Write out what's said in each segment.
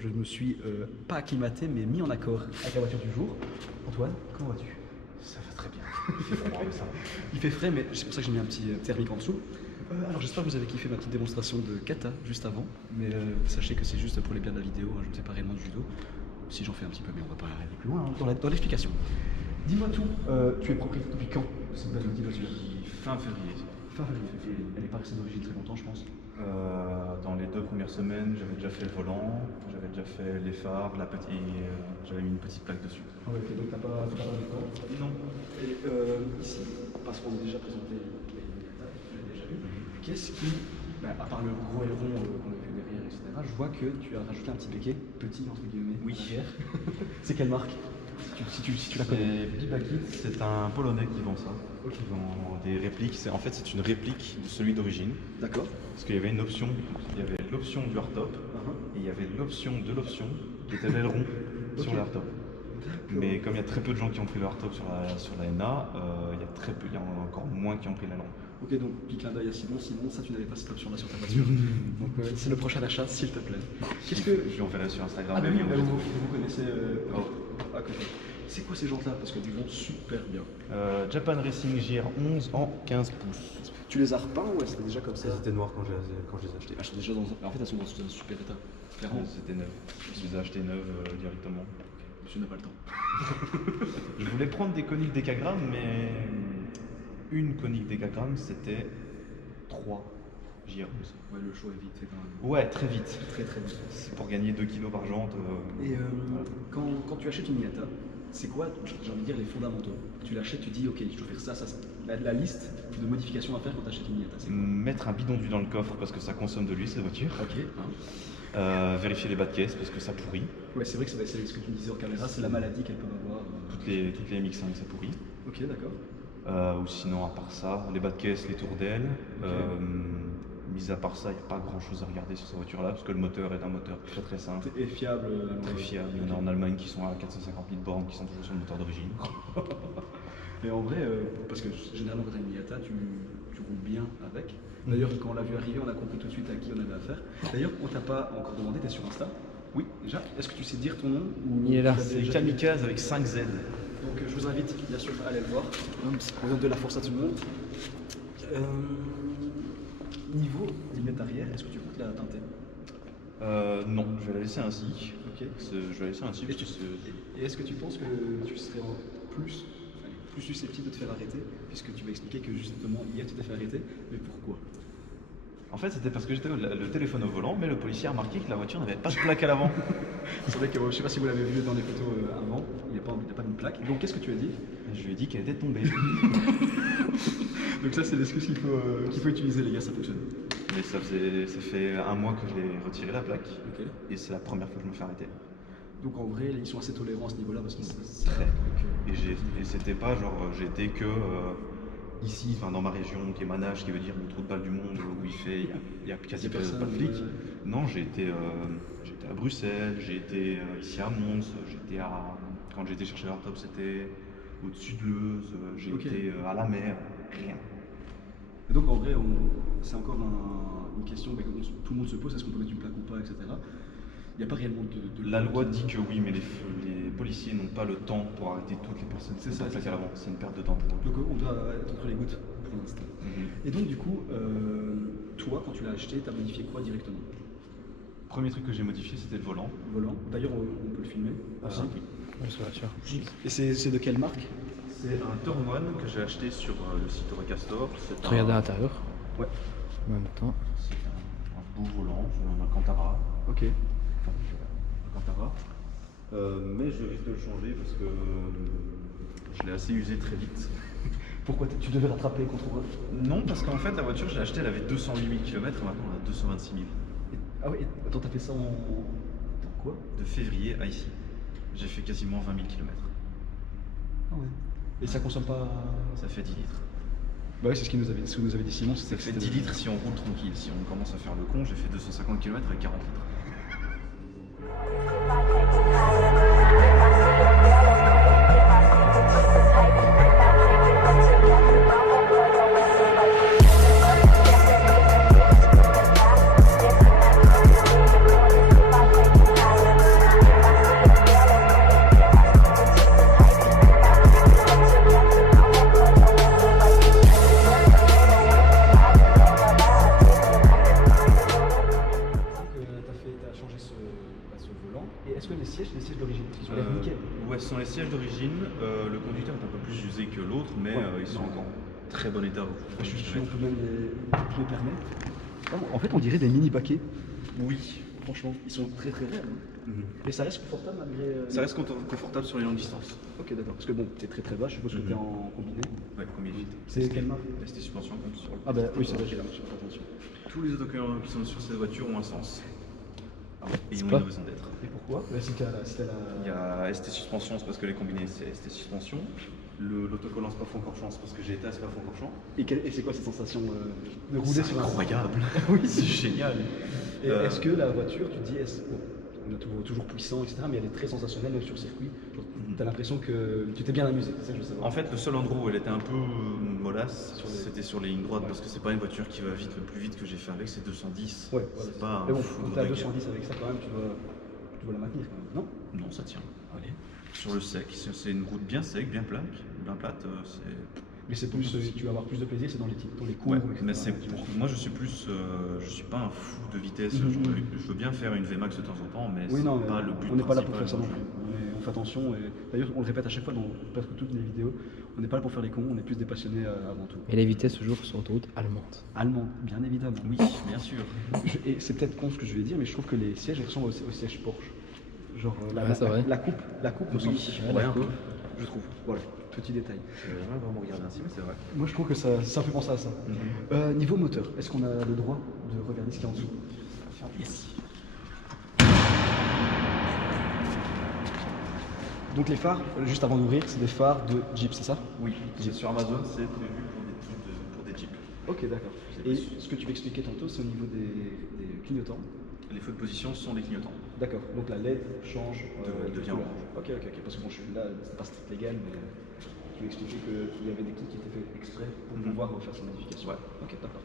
je me suis pas acclimaté mais mis en accord avec la voiture du jour. Antoine, comment vas-tu? Ça va très bien. Il fait froid, mais ça va. Il fait frais, mais c'est pour ça que j'ai mis un petit thermique en dessous. Alors j'espère que vous avez kiffé ma petite démonstration de kata juste avant, mais sachez que c'est juste pour les biens de la vidéo, hein, je ne sais pas réellement du judo. Si j'en fais un petit peu, mais on va pas aller plus loin hein, dans l'explication. Dis-moi tout, tu es propriétaire depuis quand de cette belle petite voiture? Fin février. Fin février. Elle n'est pas restée d'origine très longtemps, je pense. Dans les 2 premières semaines, j'avais déjà fait le volant, j'avais déjà fait les phares, j'avais mis une petite plaque dessus. Ah ouais, donc t'as pas de temps? Non. Et ici, parce qu'on a déjà présenté les détails, je l'ai déjà vu, qu'est-ce qui, à part le gros aileron qu'on a vu derrière, etc., je vois que tu as rajouté un petit béquet, petit entre guillemets, Oui. arrière. C'est quelle marque? Si tu la connais. C'est Bibakit, c'est un Polonais qui vend ça. Qui vend des répliques. En fait, c'est une réplique de celui d'origine. D'accord. Parce qu'il y avait une option, il y avait l'option du hardtop et il y avait l'option de l'option qui était l'aileron sur le hardtop. Mais comme il y a très peu de gens qui ont pris le hardtop sur la NA, il y en a encore moins qui ont pris l'aileron. Ok, donc petit clin d'œil à Simon. Simon, ça tu n'avais pas cette option là sur ta voiture. Donc c'est le prochain achat, s'il te plaît. Qu'est-ce que je lui enverrai sur Instagram? Ah, mais oui, vous connaissez à côté. C'est quoi ces jantes-là? Parce qu'elles vont super bien. Japan Racing JR11 en 15 pouces. Tu les as repeints ou elles étaient déjà comme ça? Elles étaient noires quand je les ai achetées. Elles sont déjà en fait, elles sont dans un super état. Clairement. C'était neuf. Je les ai achetées neuves directement. Monsieur n'a pas le temps. Je voulais prendre des coniques décagrammes, mais une conique décagramme c'était 3 JR11. Ouais, le choix est vite fait quand même. Ouais, très vite. Très vite. C'est pour gagner 2 kilos par jante. Et voilà. quand tu achètes une Miata, c'est quoi, j'ai envie de dire, les fondamentaux? Tu l'achètes, tu dis, ok, je dois faire ça, ça, ça. La liste de modifications à faire quand tu achètes une Miata, c'est quoi? Mettre un bidon d'huile dans le coffre parce que ça consomme de l'huile, cette voiture. Ok. Vérifier les bas de caisse parce que ça pourrit. Ouais, c'est vrai que c'est ce que tu me disais en caméra, c'est la maladie qu'elles peuvent avoir. Toutes les MX5, ça pourrit. Ok, d'accord. Ou sinon, à part ça, les bas de caisse, les tours d'aile. Mis à part ça, il n'y a pas grand chose à regarder sur cette voiture-là parce que le moteur est un moteur très simple. Et fiable. Très fiable. Il y en a en Allemagne qui sont à 450 000 bornes qui sont toujours sur le moteur d'origine. Et en vrai, parce que généralement quand tu as une Miata, tu roules bien avec. D'ailleurs, quand on l'a vu arriver, on a compris tout de suite à qui on avait affaire. D'ailleurs, on t'a pas encore demandé, tu es sur Insta? Oui. Déjà, est-ce que tu sais dire ton nom ou Il est là. C'est Kamikaze avec 5 Z. Donc je vous invite bien sûr à aller le voir. On donne de la force à tout le monde. Niveau limite arrière, est-ce que tu comptes la teinter? Non, je vais la laisser ainsi. Ok. Je vais la laisser ainsi. Et est-ce que tu penses que tu serais plus susceptible de te faire arrêter, puisque tu m'as expliqué que justement hier tu t'es fait arrêter, mais pourquoi? En fait, c'était parce que j'étais le téléphone au volant, mais le policier a remarqué que la voiture n'avait pas de plaque à l'avant. C'est vrai que je sais pas si vous l'avez vu dans les photos avant, il n'y a pas de plaque. Donc qu'est-ce que tu as dit? Je lui ai dit qu'elle était tombée. Donc ça c'est l'excuse qu'il faut utiliser les gars, ça fonctionne. Mais ça fait 1 mois que je l'ai retiré la plaque. Ok. Et c'est la première fois que je me fais arrêter. Donc en vrai ils sont assez tolérants à ce niveau-là parce que très. Et c'était pas genre j'étais que ici, enfin dans ma région qui est Manage, qui veut dire le trou de balle du monde où il y a quasi pas de flics. Non, j'ai été à Bruxelles, j'ai été ici à Mons, quand j'ai été chercher le hardtop c'était au-dessus de Leuze, j'ai été à la mer, rien. Et donc en vrai c'est encore une question que tout le monde se pose, est-ce qu'on peut mettre une plaque ou pas, etc. Il n'y a pas réellement de La loi dit que oui, mais les policiers n'ont pas le temps pour arrêter toutes les personnes. C'est ça, c'est avant. C'est une perte de temps pour eux. Donc on doit être entre les gouttes pour l'instant. Et donc du coup, toi quand tu l'as acheté, tu as modifié quoi directement? Premier truc que j'ai modifié, c'était le volant. D'ailleurs, on peut le filmer. Oui. Et c'est de quelle marque? C'est un Torn que j'ai acheté sur le site Eurocastor. Regardez à l'intérieur. Ouais. En même temps. C'est un beau volant, c'est un Alcantara. Ok. Alcantara. Mais je risque de le changer parce que je l'ai assez usé très vite. Pourquoi tu devais rattraper contre moi? Non, parce qu'en fait la voiture je l'ai achetée, elle avait 208 000 km, maintenant on a 226 000. Ah oui, attends, t'as fait ça en quoi? De février à ici. J'ai fait quasiment 20 000 km. Ah ouais. Et ça consomme pas... Ça fait 10 litres. Bah oui, c'est ce que nous avait dit Simon. Ça fait 10 litres si on roule tranquille. Si on commence à faire le con, j'ai fait 250 km avec 40 litres. sièges d'origine, le conducteur est un peu plus usé que l'autre, mais ils sont encore en très bon état. Je suis sûr, on peut même les permettre. En fait, on dirait des mini baquets. Oui. Franchement, ils sont très très réels. Et ça reste confortable malgré. Ça reste confortable sur les longues distances. Ok, d'accord. Parce que bon, t'es très très bas, je suppose que t'es en combiné. Ouais, combien vite. C'est quelle marque? ST Suspension comme sur le. Ah bah oui, c'est vrai, j'ai la marque, je fais attention. Tous les autocollants qui sont sur cette voiture ont un sens. Et ils ont pas- une raison d'être. Et pourquoi? C'était la. Il y a ST Suspension, c'est parce que les combinés c'est ST Suspension. L'autocollant c'est pas Francorchamps, c'est parce que GTA c'est pas Francorchamps. Et c'est quoi cette sensation de rouler C'est sur un. incroyable. Oui, C'est génial. Et est-ce que la voiture, tu te dis, bon, on est toujours puissant, etc., mais elle est très sensationnelle même sur circuit. T'as l'impression que tu t'es bien amusé, c'est ça que je veux savoir. En fait, le seul endroit où elle était un peu mollasse, Sur les- c'était sur les lignes droites, parce que c'est pas une voiture qui va vite. Le plus vite que j'ai fait avec, c'est 210. Ouais, voilà, c'est pas mais un bon, foudre quand t'es à de guerre. 210 avec ça, quand même, tu dois la maintenir quand même, non? Non, ça tient. Allez. Sur le sec, c'est une route bien sec, bien plate. C'est. Mais c'est plus, tu vas avoir plus de plaisir, c'est dans les cours. Ouais, etc., mais c'est tu vois. moi je suis plus, je suis pas un fou de vitesse. Je veux bien faire une VMAX de temps en temps, mais Oui, c'est non, pas le but. on n'est pas là pour faire ça principal. non plus. On fait attention, et d'ailleurs, on le répète à chaque fois dans presque toutes les vidéos, on n'est pas là pour faire les cons, on est plus des passionnés avant tout. Et les vitesses toujours sur autoroute allemande. Allemand, bien évidemment. Oui, bien sûr. Et c'est peut-être con ce que je vais dire, mais je trouve que les sièges ils ressemblent aux sièges Porsche. Genre Ouais, c'est vrai. la coupe me semble ouais, la coupe. je trouve. Voilà, petit détail. Je vais vraiment regarder ainsi, mais c'est vrai. Moi je trouve que ça fait penser à ça. Niveau moteur, est-ce qu'on a le droit de regarder ce qu'il y a en dessous? Yes. Donc les phares, juste avant d'ouvrir, c'est des phares de Jeep, c'est ça? Oui, sur Amazon, c'est prévu pour des Jeeps. Ok, d'accord. Et ce que tu m'expliquais tantôt, c'est au niveau des clignotants. Les feux de position sont des clignotants. D'accord, donc la LED change devient couleur. orange. Ok, parce que bon, je suis là, c'est pas strict légal, mais tu m'expliquais qu'il y avait des kits qui étaient faits exprès pour pouvoir refaire sa modification. Ouais. Ok, d'accord.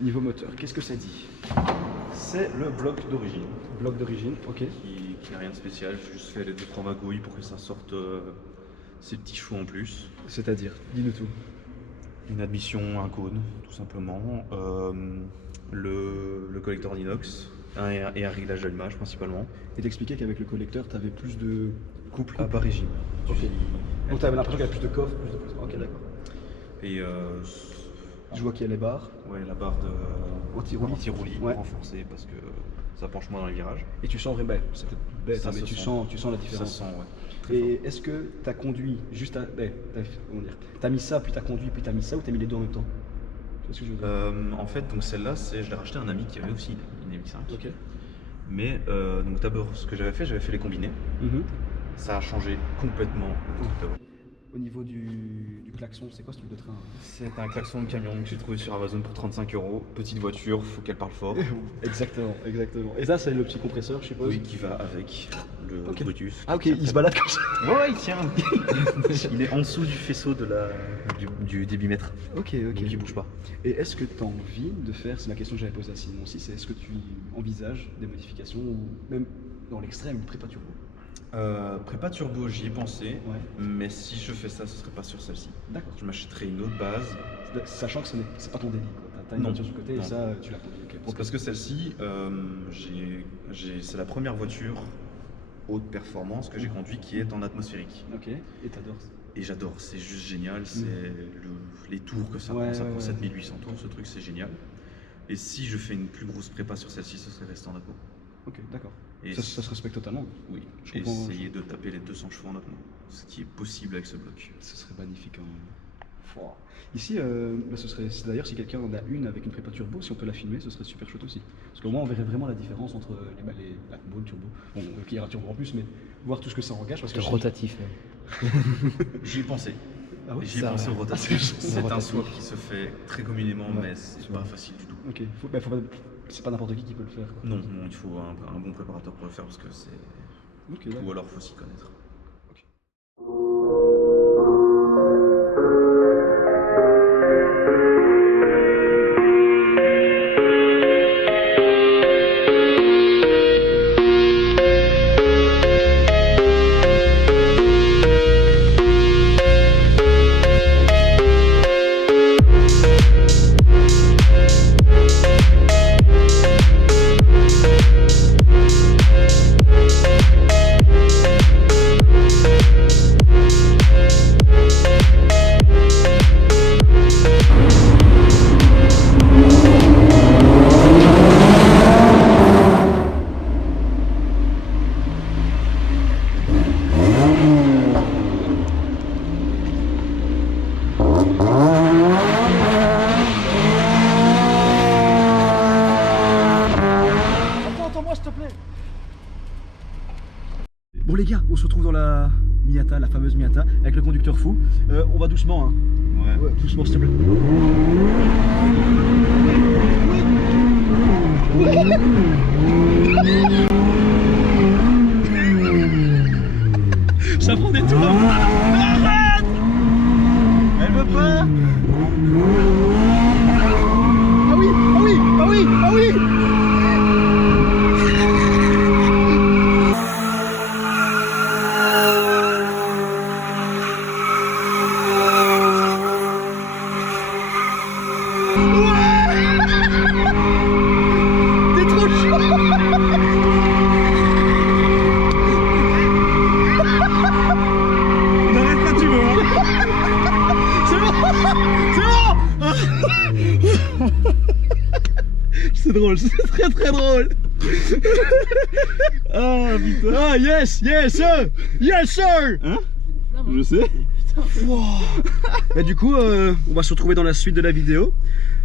Niveau moteur, qu'est-ce que ça dit? C'est le bloc d'origine. Bloc d'origine, ok. Qui n'a rien de spécial, j'ai juste fait les 2-3 magouilles pour que ça sorte ces petits chevaux en plus. C'est-à-dire, dis-nous tout. Une admission, un cône, tout simplement. Le collecteur en inox et un réglage d'allumage principalement. Et t'expliquais qu'avec le collecteur, tu avais plus de couple À bas régime. Ok. Donc tu avais l'impression qu'il y avait plus de coffre, plus de. Ok, d'accord. Et Je vois qu'il y a les barres. ouais, la barre de Anti-roulis. Ouais. renforcée parce que ça penche moins dans les virages. Et tu sens vraiment. C'était bête, Ça hein, mais se tu sent. sens la Ça différence. sent, ouais. Très Et est-ce que tu as conduit juste à. Comment dire? T'as mis ça, puis t'as conduit, puis t'as mis ça, ou t'as mis les deux en même temps? Tu vois ce que je veux dire? En fait, donc celle-là, je l'ai racheté à un ami qui avait aussi une MX5. Ok. Mais donc d'abord, ce que j'avais fait les combinés. Ça a changé complètement le truc d'abord. Au niveau du klaxon, c'est quoi ce truc de train? C'est un klaxon de camion que j'ai trouvé sur Amazon pour 35 €. Petite voiture, faut qu'elle parle fort. Exactement. Et ça, c'est le petit compresseur, je suppose? Oui, qui va avec le Ok. Brutus. Ah, ok, il se balade comme ça. Ouais, il tient. Il est en dessous du faisceau du débitmètre. Ok. Donc il bouge pas. Et est-ce que tu as envie de faire, c'est la question que j'avais posée à Simon aussi, c'est est-ce que tu envisages des modifications ou même dans l'extrême, une prépa turbo? Prépa turbo, j'y ai pensé. Ouais. Mais si je fais ça, ce serait pas sur celle-ci. D'accord. Je m'achèterais une autre base. Sachant que c'est pas ton délit, quoi. T'as une Non. voiture sur le côté Non. et ça, tu l'as conduit. Ok. C'est parce que celle-ci, c'est la première voiture haute performance que j'ai conduite qui est en atmosphérique. Ok. Et t'adores ça. Et j'adore, c'est juste génial. C'est les tours que ça Ouais, prend. Ça ouais, prend ouais. 7800 tours, ce truc, c'est génial. Et si je fais une plus grosse prépa sur celle-ci, ce serait resté en atmo. Ok, d'accord. Et Ça se respecte totalement. Oui, Je comprends. essayer de taper les 200 chevaux en atmo, ce qui est possible avec ce bloc. Ce serait magnifique. Fouah. Ici, ce serait d'ailleurs si quelqu'un en a une avec une prépa turbo, si on peut la filmer, ce serait super chouette aussi. Parce qu'au moins on verrait vraiment la différence entre l'atmo, le turbo. Bon, il y aura turbo en plus, mais voir tout ce que ça engage. Parce que Le rotatif. J'y ai pensé. Ah oui, J'y ai ça, pensé ouais. au rotatif. Ah, c'est C'est un rotatif. swap qui se fait très communément, Ouais, mais c'est c'est pas vrai. facile du tout. Ok, faut pas, c'est pas n'importe qui peut le faire. Quoi. Non, il faut un bon préparateur pour le faire parce que c'est. Ok, d'accord. Ou alors faut s'y connaître. Bon les gars, on se retrouve dans la Miata, la fameuse Miata, avec le conducteur fou. On va doucement, hein. Ouais. Ouais, doucement s'il te plaît. Ça prend des tours. Arrête! Elle veut pas. Ah oui, ah oui, ah oui, ah oui. T'es trop chaud. N'arrête pas, tu veux, hein. C'est bon. C'est bon. C'est drôle, c'est très très drôle. Ah putain. Ah yes, yes sir. Yes sir. Hein? Je sais. Wow. Et du coup, on va se retrouver dans la suite de la vidéo.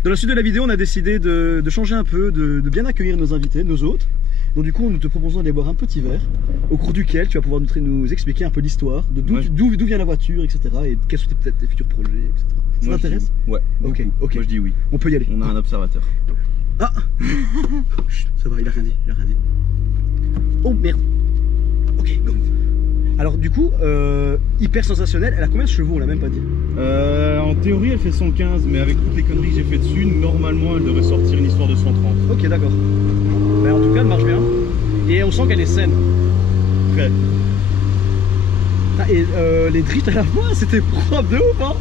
Dans la suite de la vidéo, on a décidé de changer un peu, de bien accueillir nos invités, nos hôtes. Donc du coup, nous te proposons d'aller boire un petit verre, au cours duquel tu vas pouvoir nous expliquer un peu l'histoire, de d'où vient la voiture, etc. Et quels sont peut-être tes futurs projets, etc. Ça t'intéresse? Ouais. Ok, ok. Moi je dis oui. On peut y aller. On a un observateur. Ah. Chut, ça va, il a rien dit, il a rien dit. Oh merde. Ok, go. Alors du coup, hyper sensationnelle, elle a combien de chevaux? On l'a même pas dit. En théorie elle fait 115, mais avec toutes les conneries que j'ai fait dessus, normalement elle devrait sortir une histoire de 130. Ok, d'accord. Ben, en tout cas, elle marche bien. Et on sent qu'elle est saine. Très. Ah, et les drifts à la fin, c'était propre de ouf, hein.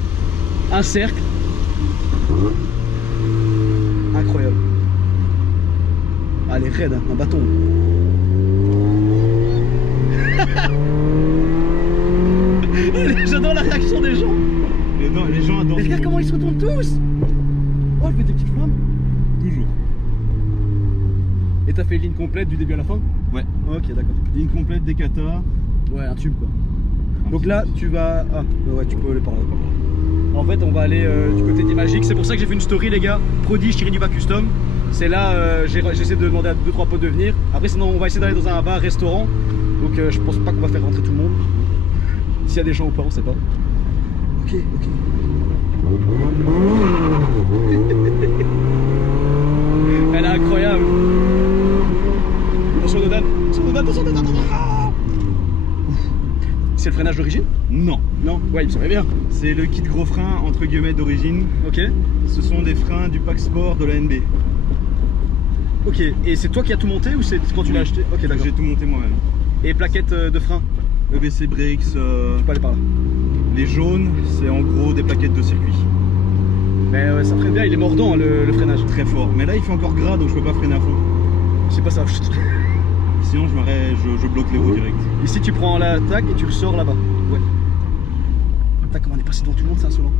Un cercle. Incroyable. Ah, elle est raide, hein, un bâton. J'adore la réaction des gens. Les gens adorent. Mais regarde comment ils se retournent tous. Oh, elle fait des petites flammes. Toujours. Et t'as fait une ligne complète du début à la fin? Ouais. Ok, d'accord. Ligne complète des katas. Ouais, un tube quoi. Donc là, tu vas... Ah, ouais, tu peux aller par là. En fait, on va aller du côté d'Imagique. C'est pour ça que j'ai fait une story, les gars. Prodige-du-bas custom. C'est là, j'essaie de demander à 2-3 potes de venir. Après, sinon, on va essayer d'aller dans un bar, restaurant. Donc, je pense pas qu'on va faire rentrer tout le monde. S'il y a des gens ou pas, on sait pas. Ok, ok. Elle est incroyable. Attention, Dodan. Attention, Dodan. Ah. C'est le freinage d'origine? Non. Non? Ouais, il me semblait bien. C'est le kit gros frein entre guillemets d'origine. Ok. Ce sont des freins du pack sport de la NB. Ok. Et c'est toi qui as tout monté ou c'est quand tu l'as acheté? Ok, d'accord. J'ai tout monté moi-même. Et plaquettes de frein? EBC Brakes. Tu peux aller par là. Les jaunes, c'est en gros des plaquettes de circuit. Mais ouais, ça freine bien, il est mordant hein, le freinage. Très fort. Mais là il fait encore gras donc je peux pas freiner à fond. C'est pas ça. Sinon je m'arrête, je bloque les roues direct. Ici tu prends la tag et tu ressors là-bas. Ouais. Tac, comment on est passé devant tout le monde, c'est insolent.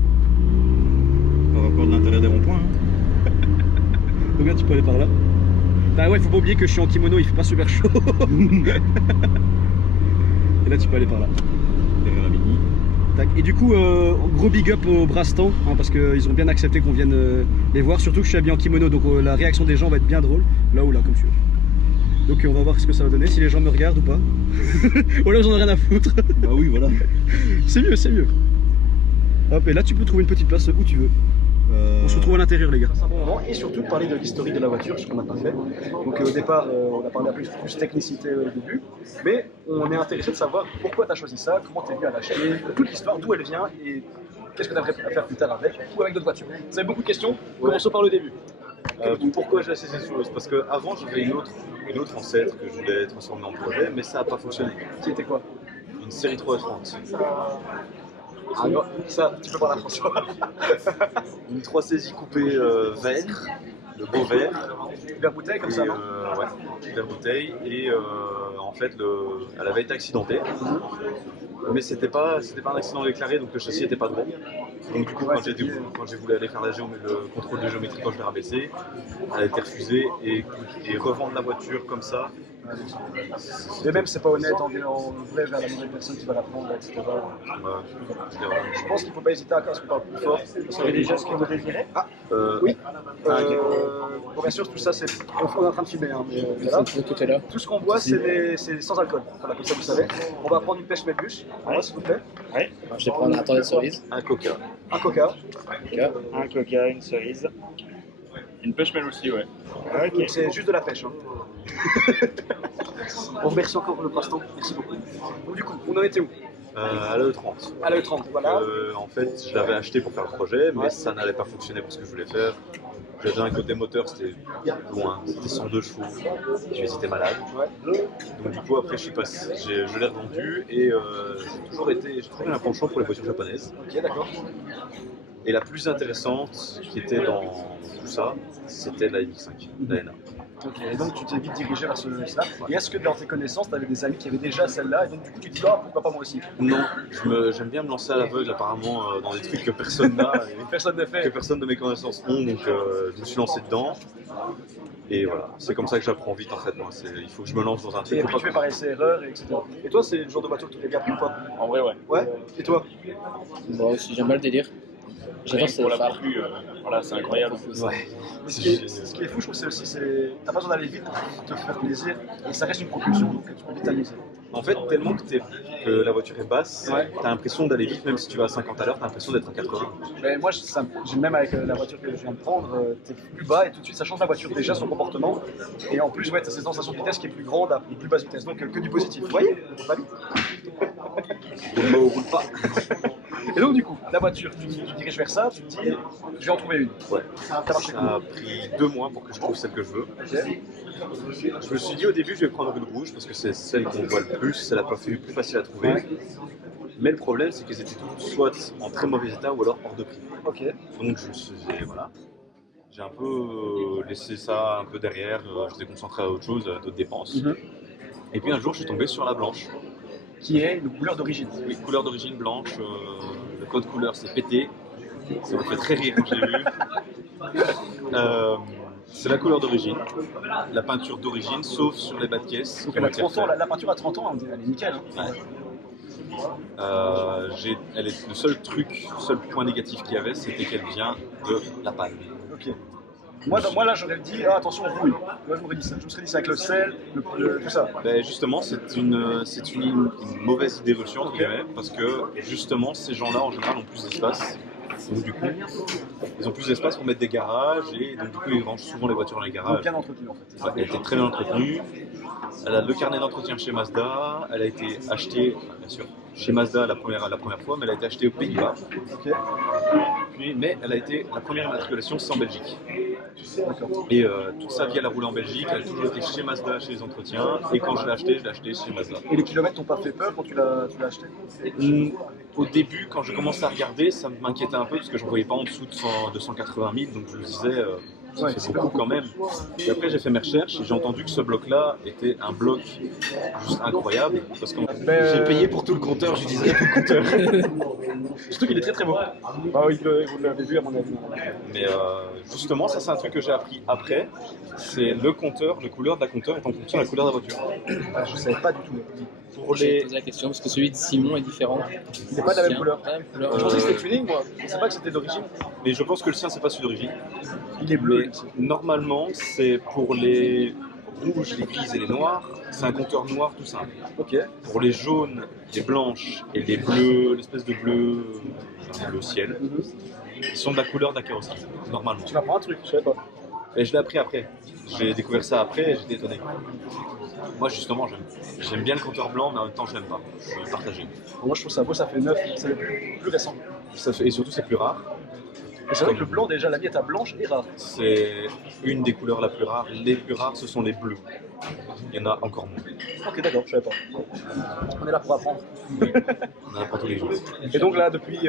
Pas encore de l'intérêt des ronds-points. Hein. Donc là tu peux aller par là. Ah ouais, faut pas oublier que je suis en kimono, il fait pas super chaud. Et là tu peux aller par là. Derrière la mini. Tac. Et du coup, gros big up au Brastan, hein, parce qu'ils ont bien accepté qu'on vienne les voir, surtout que je suis habillé en kimono, donc la réaction des gens va être bien drôle, là ou là, comme tu veux. Donc on va voir ce que ça va donner, si les gens me regardent ou pas. Ou alors j'en ai rien à foutre. Bah oui, voilà. C'est mieux, c'est mieux. Hop, et là tu peux trouver une petite place où tu veux. On se retrouve à l'intérieur, les gars. C'est un bon moment, et surtout de parler de l'historique de la voiture, ce qu'on n'a pas fait. Donc au départ, on a parlé un peu plus technicité au début, mais on est intéressé de savoir pourquoi tu as choisi ça, comment tu es venu à l'acheter, toute l'histoire, d'où elle vient et qu'est-ce que tu aimerais faire plus tard avec ou avec d'autres voitures. Vous avez beaucoup de questions, commençons par le début. Pourquoi j'ai acheté ces choses? Parce qu'avant j'avais une autre ancêtre que je voulais transformer en projet, mais ça n'a pas fonctionné. Qui était quoi? Une série 330. Ah non, ça, tu peux voir la François. Une 3 saisie coupée vert, le beau vert. Vers bouteille comme ça, non? Ouais, vert bouteille. Et en fait, elle avait été accidentée. Mais c'était pas un accident déclaré, donc le châssis n'était pas droit. Donc du coup, quand j'ai voulu aller faire le contrôle de géométrie quand je l'ai rabaissé, elle a été refusée et revendre la voiture comme ça. Et même c'est pas honnête, on vrai vers la nouvelle personne qui va la prendre, etc. Je pense qu'il ne faut pas hésiter à ce qu'on parle plus fort. Vous savez déjà ce que vous désirez? Ah, oui. bien sûr, tout ça, on est en train de filmer. Hein, mais, voilà. Tout est là. Tout ce qu'on boit, c'est sans alcool. Voilà, comme ça, vous savez. On va prendre une pêche Melbus, s'il vous plaît. Ouais. Je vais prendre un temps de cerise. Un coca. Un coca. Un coca, une cerise. Une pêche mêle aussi, ouais. Ok. C'est juste de la pêche. Hein. On remercie encore pour le passe-temps. Merci beaucoup. Donc, du coup, on en était où? À l'E30. À la E30, voilà. En fait, je l'avais acheté pour faire le projet, mais ça n'allait pas fonctionner pour ce que je voulais faire. J'avais un côté moteur, c'était loin, c'était 102 chevaux, j'étais malade. Ouais. Donc du coup, après, je l'ai revendu et j'ai trouvé un penchant pour les voitures japonaises. Ok, d'accord. Et la plus intéressante qui était dans tout ça, c'était la MX5, la NA. Ok, et donc tu t'es vite dirigé vers cela. Et est-ce que dans tes connaissances, tu avais des amis qui avaient déjà celle-là, et donc du coup tu te dis, ah, pourquoi pas moi aussi? Non, j'aime bien me lancer à l'aveugle apparemment dans des trucs que personne n'a et Personne n'a fait. que personne de mes connaissances ont, donc je me suis lancé dedans. Et voilà, c'est comme ça que j'apprends vite en fait. Moi, il faut que je me lance dans un truc. Et habitué par essai-erreur, etc. Et toi, c'est le genre de voiture que tu t'es bien pris ou pas? En vrai, ouais. Ouais. Et toi? Moi aussi, j'aime bien le délire. J'adore ce Pour la phare. plus, voilà, c'est incroyable. Ouais. Mais ce qui est fou, je trouve, c'est aussi, t'as pas besoin d'aller vite pour te faire plaisir, et ça reste une propulsion, donc tu peux vite t'amuser. En fait, tellement que la voiture est basse, Ouais. t'as l'impression d'aller vite, même si tu vas à 50 à l'heure, t'as l'impression d'être à 80. Mais moi, même avec la voiture que je viens de prendre, t'es plus bas et tout de suite ça change la voiture déjà, son comportement. Et en plus, ouais, t'as cette sensation de vitesse qui est plus grande à plus basse vitesse, donc que du positif. Vous voyez? Pas vite. Le mot roule pas. Et donc, du coup, la voiture, tu diriges vers ça, tu te dis, je vais en trouver une. Ouais. Ça marche Ça a pris 2 mois pour que je trouve celle que je veux. Ok. Je me suis dit au début, je vais prendre une rouge parce que c'est celle qu'on voit le plus, c'est la plus facile à trouver. Ouais. Mais le problème, c'est qu'elles étaient toutes soit en très mauvais état ou alors hors de prix. Ok. Donc j'ai un peu laissé ça un peu derrière, je m'étais concentré à autre chose, à d'autres dépenses. Mhm. Et puis un jour, je suis tombé sur la blanche. Qui est une couleur d'origine. Oui, couleur d'origine blanche, le code couleur c'est PT. Ça m'a fait très rire quand je l'ai vu. C'est la couleur d'origine, la peinture d'origine, sauf sur les bas de caisse. Donc qui elle ont a été 30 ans, refaits. la peinture à 30 ans, elle est nickel. Hein. Ouais. Le seul point négatif qu'il y avait, c'était qu'elle vient de la palme. Ok. Moi là j'aurais dit, ah, attention, rouille. Moi je m'aurais dit ça. Je me serais dit ça avec le sel, tout ça. Ben justement, c'est une mauvaise idée reçue entre guillemets, parce que justement, ces gens-là en général ont plus d'espace. Donc du coup, ils ont plus d'espace pour mettre des garages et donc du coup ils rangent souvent les voitures dans les Donc garages. bien entretenu en fait. Elle était très bien entretenue. Elle a le carnet d'entretien chez Mazda. Elle a été achetée, bien sûr, chez Mazda la première fois, mais elle a été achetée aux Pays-Bas. Ok. Mais elle a été la première immatriculation sans Belgique. D'accord. Et tout ça via la roulée en Belgique. Elle a toujours été chez Mazda, chez les entretiens. Et quand je l'ai acheté chez Mazda. Et les kilomètres t'ont pas fait peur quand tu l'as acheté? Au début, quand je commençais à regarder, ça m'inquiétait un peu parce que je ne voyais pas en dessous de 180 000. Donc je me disais, Ouais, c'est c'est beaucoup quand même. Et après, j'ai fait mes recherches et j'ai entendu que ce bloc-là était un bloc juste incroyable. Parce que j'ai payé pour tout le compteur, je disais tout le compteur. Surtout qu'il est très très beau. Ah oui, vous l'avez vu à mon avis. Mais justement, ça c'est un truc que j'ai appris après. C'est le compteur, la couleur de la compteur est en fonction de la couleur de la voiture. Ah, je savais pas du tout. Pour J'ai posé la question parce que celui de Simon est différent. Il n'est pas de la même couleur. Pas la même couleur. Je pensais que c'était tuning moi. Je sais pas que c'était d'origine. Mais je pense que le sien c'est pas celui d'origine. Il est bleu. Mais normalement, c'est pour les rouges, les grises et les noirs, c'est un compteur noir tout simple. Ok. Pour les jaunes, les blanches et les bleus, l'espèce de bleu ciel, ils sont de la couleur de la carrosserie, normalement. Tu m'apprends un truc, je savais pas. Et je l'ai appris après. J'ai découvert ça après et j'étais étonné. Moi justement, j'aime bien le compteur blanc, mais en même temps je l'aime pas. Je suis partagé. Moi je trouve ça beau, ça fait neuf, c'est le plus récent. Et surtout c'est plus rare. Et c'est vrai que le blanc déjà, la miette à blanche est rare. C'est une des couleurs la plus rare. Les plus rares, ce sont les bleus. Il y en a encore moins. Ok d'accord, je savais pas. On est là pour apprendre. On en a pas tous les jours. Et donc là depuis,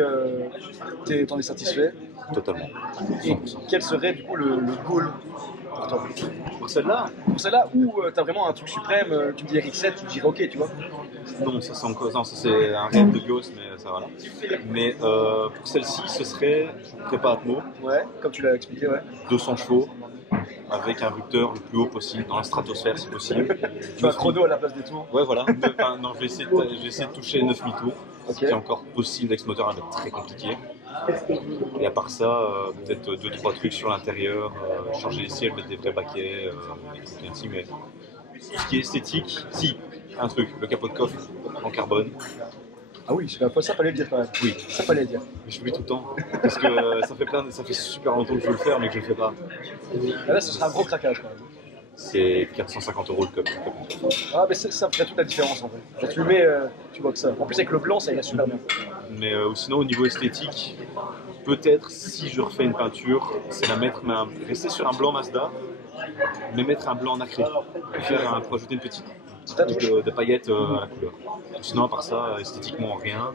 t'en es satisfait. Totalement. Et quel serait du coup le goal pour toi? Pour celle-là, Pour celle-là où t'as vraiment un truc suprême, tu me dis RX7, tu me dirais ok, tu vois. non, ça c'est encore, non, ça c'est un rêve de gosse, mais ça va là. Mais pour celle-ci, ce serait prépa Atmo, Ouais, comme tu l'as expliqué, ouais. 200 chevaux, avec un rupteur le plus haut possible, dans la stratosphère si possible. Tu as un chrono à la place des tours. Ouais, voilà. Non, je vais essayer de toucher 9000 tours, ce qui est encore possible avec ce moteur, mais très compliqué. Et à part ça, peut-être 2-3 trucs sur l'intérieur, changer les ciels, mettre des vrais baquets, des trucs ainsi, mais tout ce qui est esthétique, si, un truc, le capot de coffre en carbone, Ah oui, ça fallait le dire quand même. oui, Ça fallait le dire. mais je l'oublie tout le temps, parce que ça fait super longtemps que je veux le faire, mais que je le fais pas. Et là, ce sera un gros craquage quand même. C'est 450 € le capot. Ah, mais ça ferait toute la différence en fait. Quand tu le mets, tu vois que ça. En plus, avec le blanc, ça irait super bien. Mais sinon, au niveau esthétique, peut-être si je refais une peinture, c'est rester sur un blanc Mazda, mais mettre un blanc nacré. Rajouter une petite touche de paillettes à la couleur. Sinon, à part ça, esthétiquement, rien,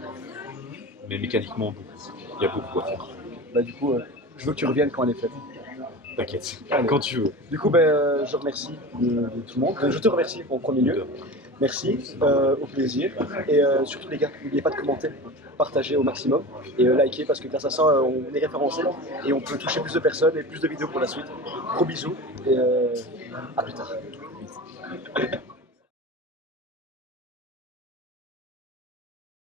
mais mécaniquement, beaucoup. Il y a beaucoup à faire. Bah, du coup, je veux que tu reviennes quand elle est faite. T'inquiète, Allez. quand tu veux. Du coup, je remercie de tout le monde. Je te remercie en premier lieu. Merci, au plaisir. Et surtout, les gars, n'oubliez pas de commenter, partager au maximum et liker parce que grâce à ça, on est référencé et on peut toucher plus de personnes et plus de vidéos pour la suite. Gros bisous et à plus tard.